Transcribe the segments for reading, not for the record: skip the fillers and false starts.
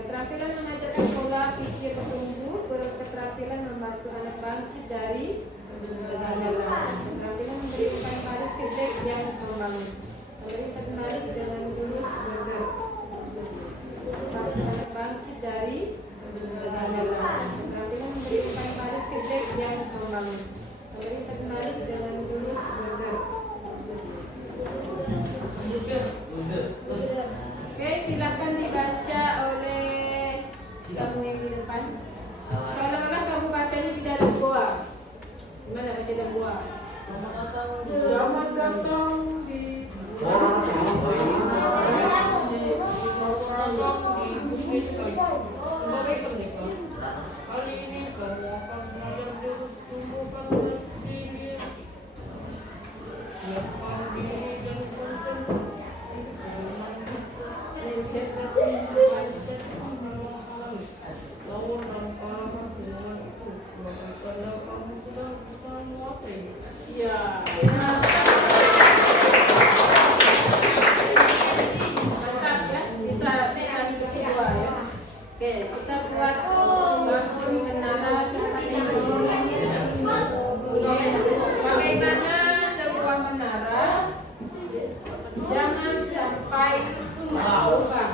Keterampilan mengajarkan pola pikir tumbuh, berketerampilan membantu anak bangkit dari kegagalan. Keterampilan memberi umpan balik feedback yang membangun. Pemerintah menarik dengan jurus bergerak. Anak bangkit dari kegagalan. Keterampilan memberi umpan balik feedback yang membangun. Pemerintah menarik dengan jurus bergerak. Oke, silakan dibaca oleh kamu yang di depan. Seolah-olah kamu bacanya di dalam goa. Gimana baca dalam goa? Selamat datang di Bukit Merdeka. Kali ini kamu akan belajar jurus tumbuhkan resiliensi. Siapkan diri dan konsentrasi. Ya. Mantap ya, bisa kali kedua ya. Oke, kita buat bangun menara bagaimana sebuah menara jangan sampai lubang.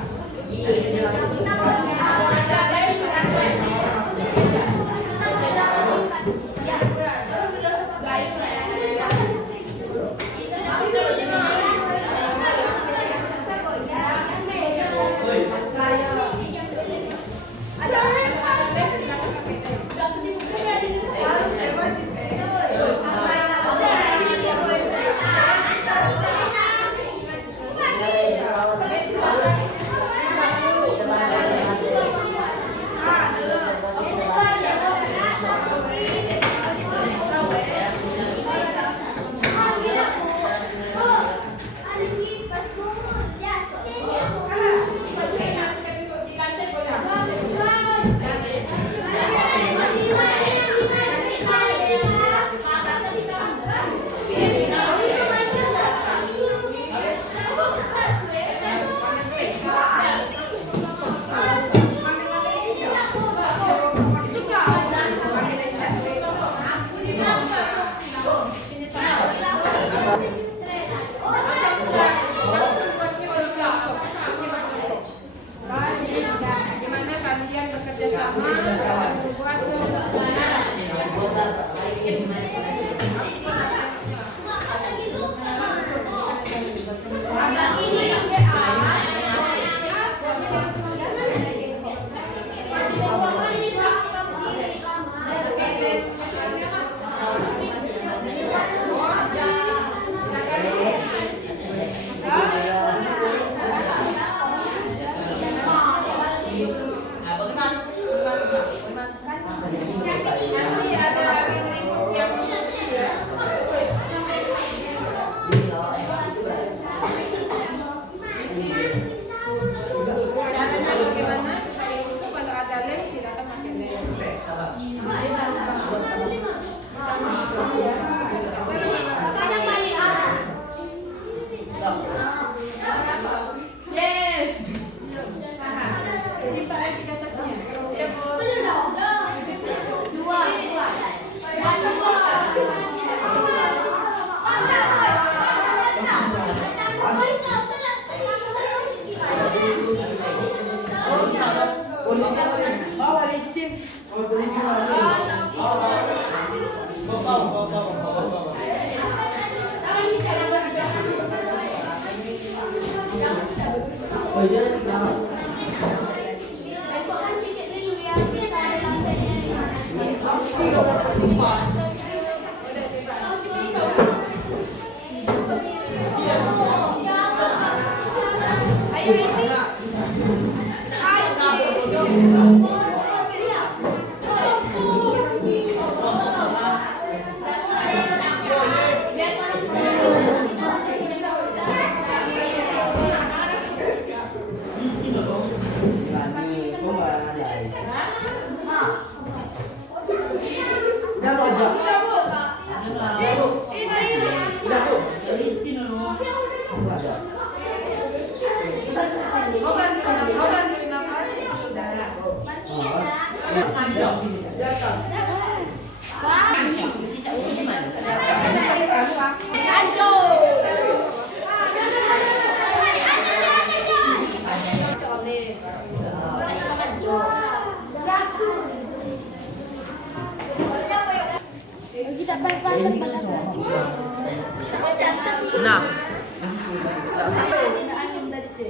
Nah.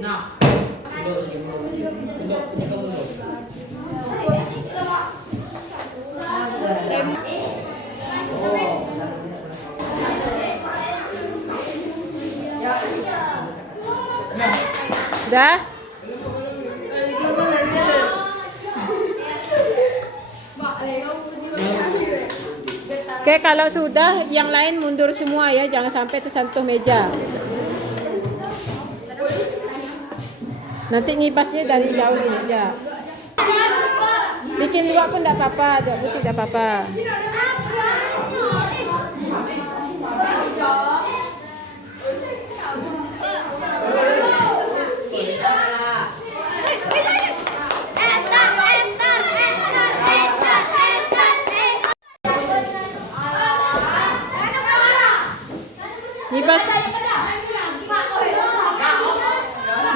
Nah. Dah? Oke, kalau sudah yang lain mundur semua ya, jangan sampai tersentuh meja. Nanti ngibasnya dari jauh aja. Bikin dua pun tidak apa-apa, dua putih tidak apa-apa.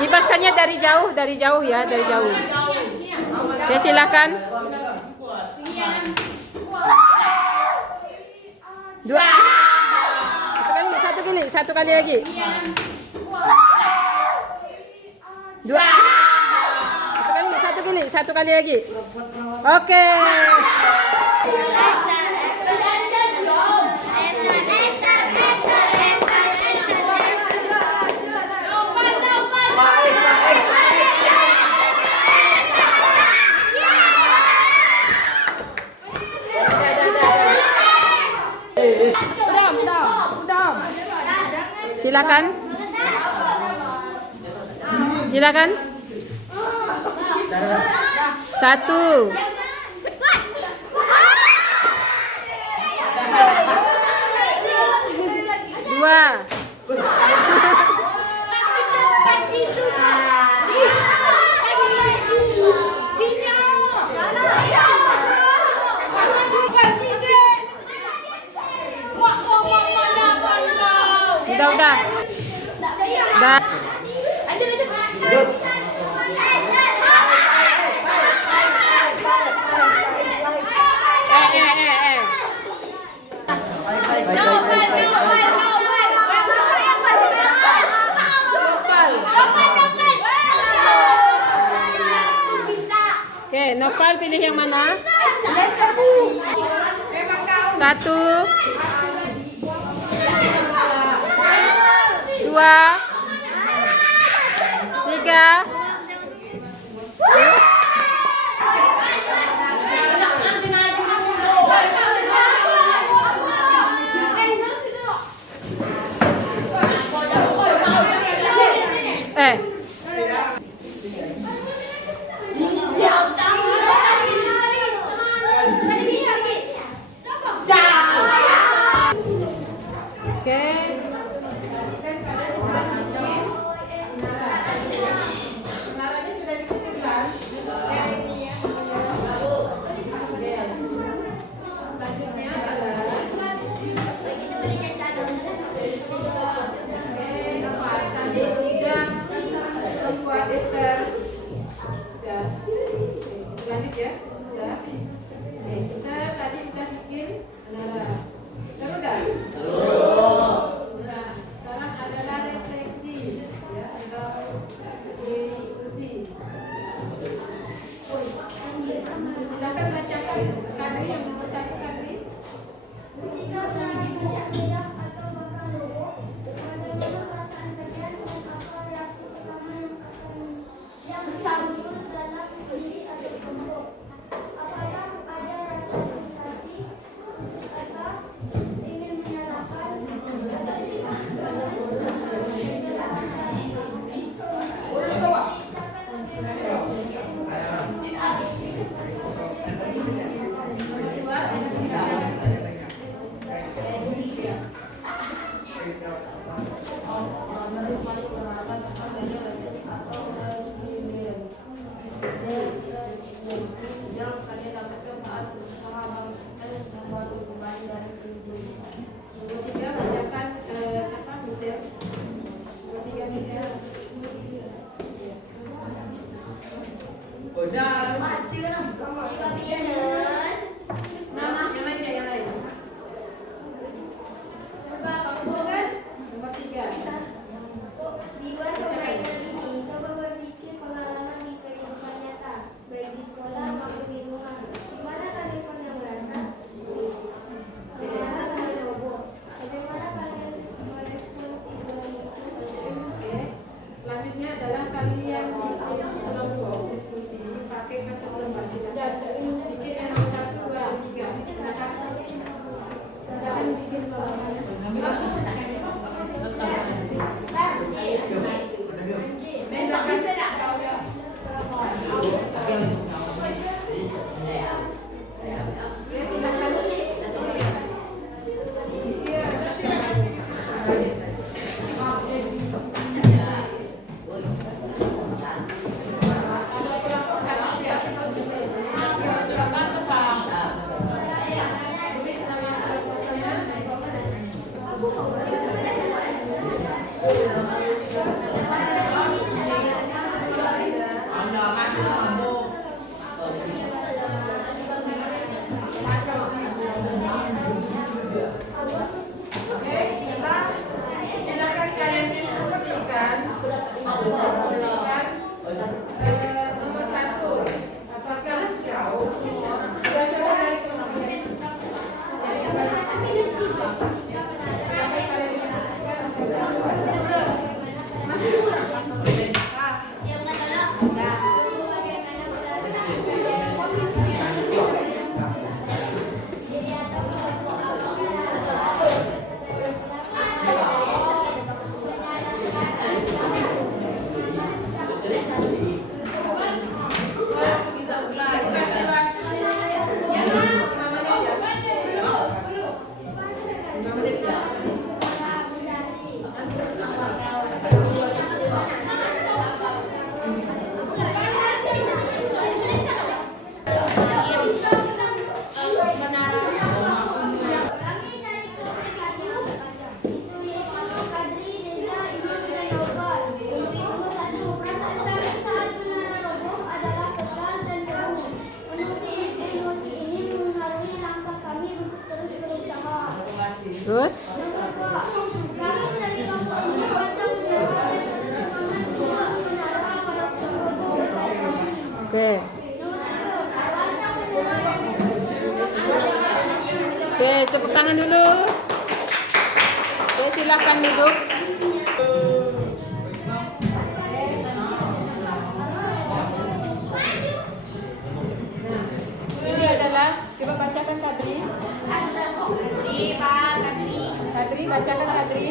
Ngibaskannya dari jauh ya, dari jauh. Oke, silakan. Dua. Satu kali lagi. Dua. Satu kali lagi. Oke. Silakan. Silakan. Satu. Dua. Udah. Dah. Oke, Nopal pilih yang mana? Satu. Dua. Tiga. Lanjut ya, bisa. Oke, kita tadi udah bikin Nara. Sudah? Sudah. Sekarang adalah refleksi ya, atau diskusi. Silakan bacakan Kadri yang nomor 1, Kadri. Udah, mati kan? Nama yang lain yang lain. Nomor 3. Di luar permainan ini, coba berpikir pengalaman di kehidupan nyata, baik di sekolah maupun di rumah. Gimana kalian pernah merasa? Bagaimana kalian roboh? Bagaimana kalian merespon situasi itu? Oke. Selanjutnya adalah kalian bikin kelompok diskusi pakai kertas lembar silakan. Bikin yang nomor 1, 2, 3. Silakan bikin pengalaman. Ya, silakan. Kalau kelompok satu ya. Tulis nama kelompoknya. Anda kan mabuk. Silakan kalian diskusikan. Nomor 1. Apakah berdasarkan dari kelompoknya? Terus? Oke. Oke, tepuk tangan dulu. Oke, silakan duduk. Ini adalah, coba bacakan Kadri. Kadri, bacakan Kadri.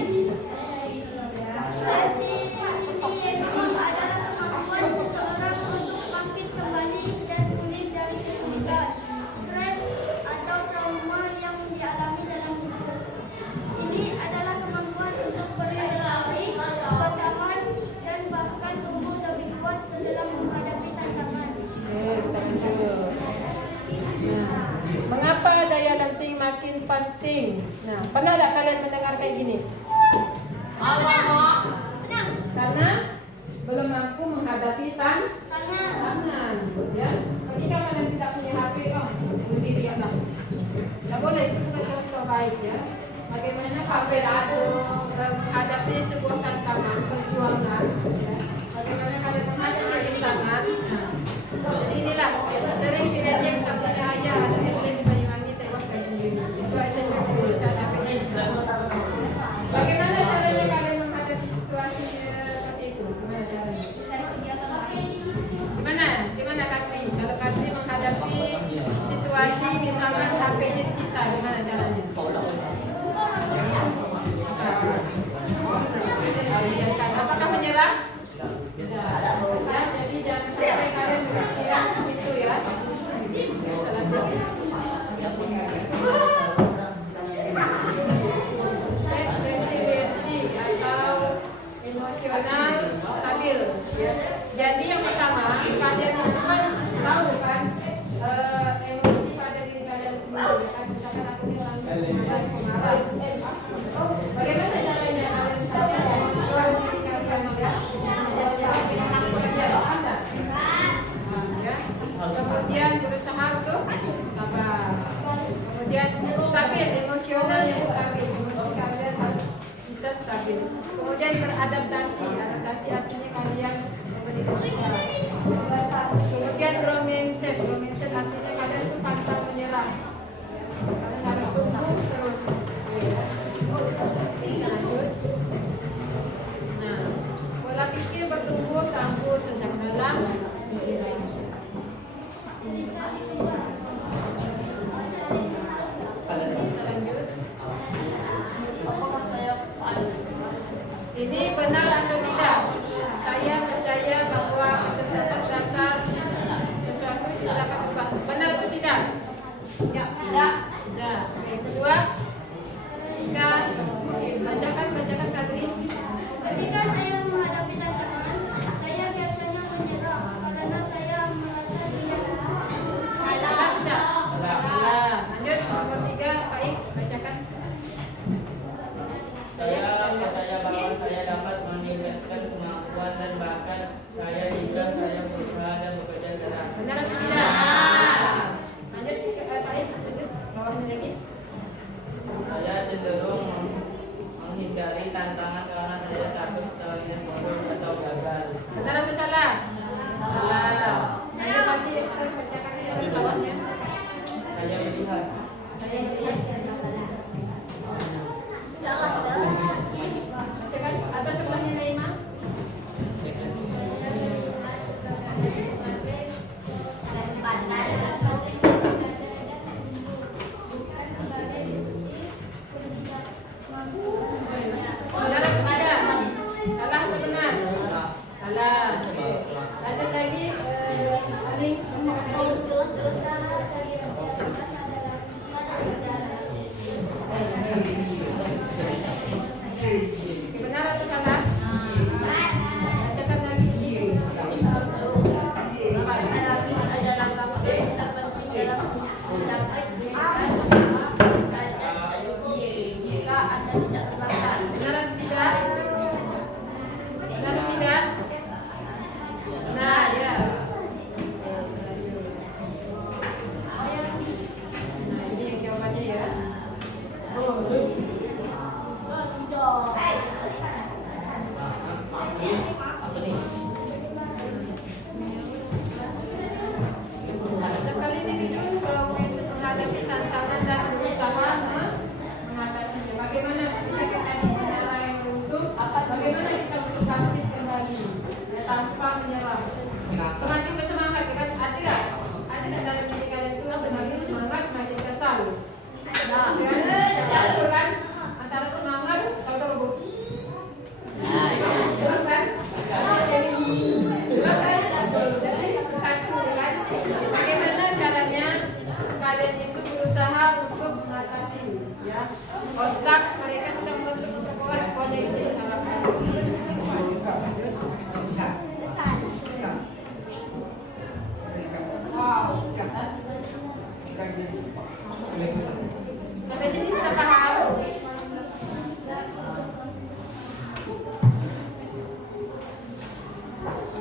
Resilience adalah kemampuan seseorang untuk bangkit kembali dan pulih dari kesulitan, stres, atau trauma yang dialami dalam hidup. Ini adalah kemampuan untuk beradaptasi, bertahan, dan bahkan tumbuh lebih kuat dalam menghadapi tantangan. Oke, tangan dulu. Nah, mengapa daya lenting makin penting? Nah, pernah tak kalian mendengar kayak gini? Karena belum mampu menghadapi tantangan. Ya, ketika kalian tidak punya HP, berdiri ya lah. Tidak boleh, itu bukan contoh baik ya. Bagaimana kalian menghadapi sebuah tantangan perjuangan? Ya. Bagaimana kalian menghadapi tantangan? Jadi inilah sering diajak tak punya ayah ada SD di Banyuwangi tewas banjir. Itu SMP bisa dapat. Bagaimana caranya kalian menghadapi situasi seperti itu? Gimana caranya? Gimana Kadri? Kalau Kadri menghadapi situasi misalnya HP-nya disita, gimana caranya? kemudian berusaha untuk sabar, kemudian stabil, emosional yang stabil, emosi kalian harus bisa stabil, kemudian beradaptasi, adaptasi artinya kalian memberi kesukaan, kemudian growth mindset artinya kalian tuh pantang menyerah, kalian harus tumbuh terus. Lanjut. Nah, pola pikir bertumbuh tangguh sejak dalam diri lain. Lanjut. Ini benar atau tidak? Saya percaya bahwa atas dasar sesuatu tidak akan berubah. Benar atau tidak? Ya, tidak. Tidak. Yang kedua, bacakan Kadri. Ketika saya menghadapi tantangan, saya biasanya menyerah karena saya merasa tidak Tidak. Tidak. Lanjut nomor 3, baik bacakan. Saya percaya bahwa saya dapat meningkatkan kemampuan dan bakat saya jika saya berusaha dan bekerja keras. Benar atau tidak? Lanjut baik. Lanjut bawahnya lagi. Saya cenderung menghindari tantangan karena saya takut terlihat bodoh atau gagal. Benar atau salah? Salah. Lanjut lagi Esther, bacakan Esther bawahnya. Saya melihat Bacakan atau sebelahnya Naima. Benar atau tidak? Salah atau benar? Salah. Lanjut lagi Ali. Benar atau salah? Bacakan lagi. Benar atau tidak? Benar atau tidak? Benar, ya. Nah, ini yang jawabannya ya. Sekali ini video kalau menghadapi tantangan dan berusaha mengatasinya. Bagaimana kita tadi cara yang untuk bagaimana kita untuk bangkit kembali ya, tanpa menyerah. Semakin bersemangat kan? Ada nggak? Ada nggak dalam diri kalian itu semakin semangat semakin kesal? Nah, campur kan? Antara semangat atau rebut. Terus kan? Jadi satu kan? Bagaimana caranya kalian itu berusaha untuk mengatasi ya otak mereka sedang memperkuat koneksi saraf. Sampai sini sudah paham?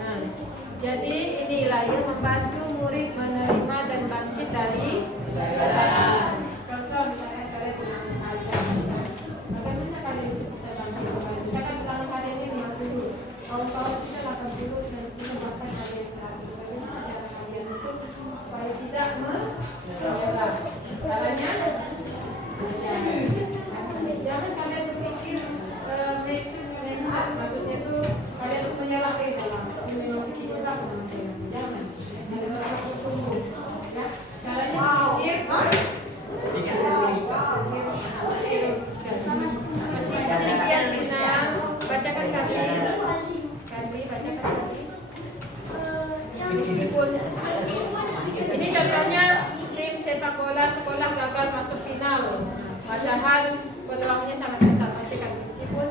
Nah, jadi inilah yang membantu murid menerima dan bangkit dari contoh misalnya kalian mengajar. Bagaimana kalian bisa bangkit kembali? Misalkan dalam hari ini 50, tahun-tahun kita 80, 90, bahkan kalian 100. Bagaimana cara kalian untuk supaya tidak menyerah? Caranya jangan kalian berpikir mindset, maksudnya itu kalian untuk menyerah ke dalam emosi kita jangan. Ada bertumbuh. Ya, caranya berpikir pastikan yang tenang. Bacakan kami bacakan kami. Meskipun ini contohnya tim sepak bola sekolah gagal masuk final, padahal peluangnya sangat besar. Bacakan meskipun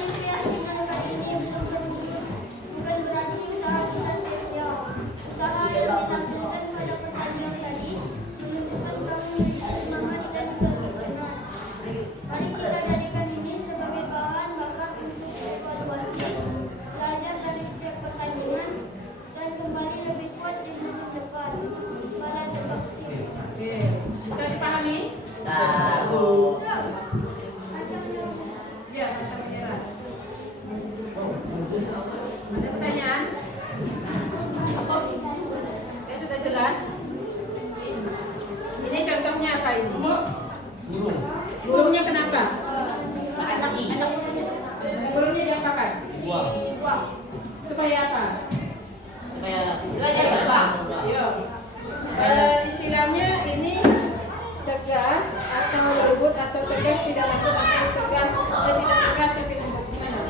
impian kita kali ini belum terwujud, bukan berarti usaha kita sia-sia. Usaha yang ditampilkan pada pertandingan tadi menunjukkan kamu memiliki semangat dan keinginan. Mari kita jadikan ini sebagai bahan bakar untuk evaluasi, belajar dari setiap pertandingan, dan kembali lebih kuat di musim depan. jelas? Ini contohnya apa ini? Burung. Burungnya kenapa? Laki. Burungnya diapakan? Buang. Supaya apa? Supaya belajar terbang. Ayo. Istilahnya ini tegas atau lembut atau tegas tidak lembut atau tegas tidak tegas tapi lembut gimana?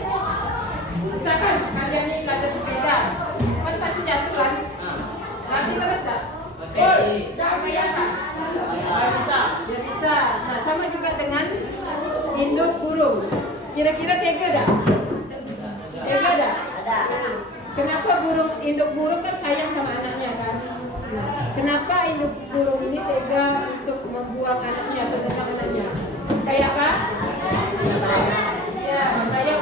Misalkan kalian ini belajar sepeda, kan pasti jatuh kan? Nanti terus tak? Tapi apa? Dia bisa. Nah sama juga dengan induk burung. Kira-kira tega dah? Tega dah? Kenapa induk burung kan sayang sama anaknya kan? Kenapa induk burung ini tega untuk membuang anaknya atau membuang anaknya? Kayak apa? Ya, kayak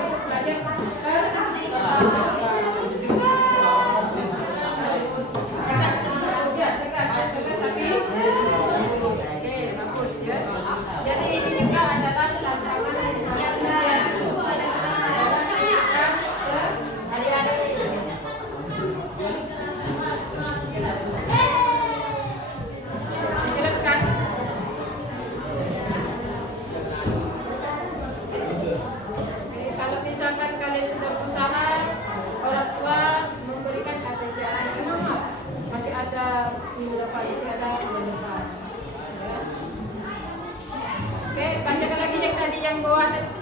tegas tapi oke, bagus ya. Jadi ini juga adalah tantangan yang jelaskan. Kalau misalkan kalian sudah berusaha, orang tua memberikan apresiasi semangat. Masih ada minggu depan, masih ada bulan depan. Ya. Oke, bacakan lagi yang tadi yang bawah tadi.